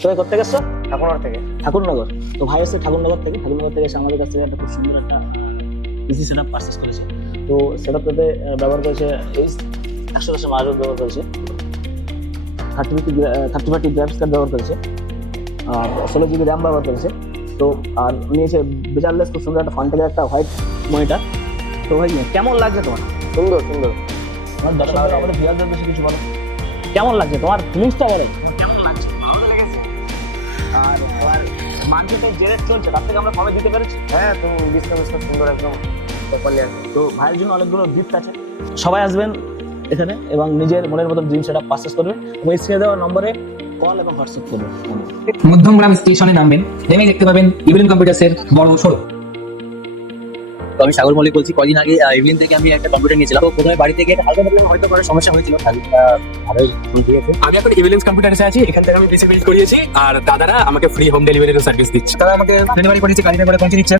সবাই করতে গেছো ঠাকুরনগর থেকে। ঠাকুরনগর। তো ভাই এসে ঠাকুরনগর থেকে এসে আমাদের কাছ থেকে একটা খুব সুন্দর একটা পিসি সেট আপ পারচেস করেছে। তো সেটআপটাতে ব্যবহার করেছে এইচ 110 মাইক্রো ব্যবহার করেছে, 30 গ্রাফিক্স কার্ড ব্যবহার করেছে, আর 16 GB র্যাম ব্যবহার করেছে। তো আর নিয়েছে বেজারলেস খুব সুন্দর একটা ফন্টের একটা হোয়াইট মনিটর। তো ভাই কেমন লাগছে তোমার? সুন্দর সুন্দর। তোমার দর্শকদের আমাদের ভিউয়ারদের বেশি কিছু বলো, কেমন লাগছে তোমার ফিলিংসটা বলো, কেমন লাগছে? ভালো লেগেছে। আর তোমার মার্কেটে যে রেট চলছে তার থেকে আমরা কমে দিতে পেরেছি। হ্যাঁ, তুমি ডিসকাউন্ট সুন্দর একদম প্রপারলি আছে। তো ভাইয়ের জন্য অনেকগুলো গিফট আছে, সবাই আসবেন এখানে এবং নিজের মনের মতন ড্রিম সেটআপ পারচেস করবেন এবং স্ক্রিনে দেওয়া নম্বরে কল এবং হোয়াটসঅ্যাপ করবেন। মধ্যমগ্রাম স্টেশনে নামবেন, নেমে দেখতে পাবেন ইভিলিন কম্পিউটার্সের বড় শোরুম। তো আমি সাগর মল্লিক বলছি। কদিন আগে ইভিনিং থেকে আমি একটা কম্পিউটার নিয়েছিলাম। তো প্রথমে বাড়ি থেকে হালকা প্রবলেম হয়তো করার সমস্যা হয়েছিল, হালকা ভালোই ঠিক আছে। আমি এখন ইভিলেন্স কম্পিউটারে আছি, এখান থেকে আমি পিসি বিল্ড করিয়েছি আর দাদারা আমাকে ফ্রি হোম ডেলিভারির সার্ভিস দিচ্ছে। তারা আমাকে ডেলিভারি করেছে, গাড়ি করে পৌঁছে দিচ্ছে।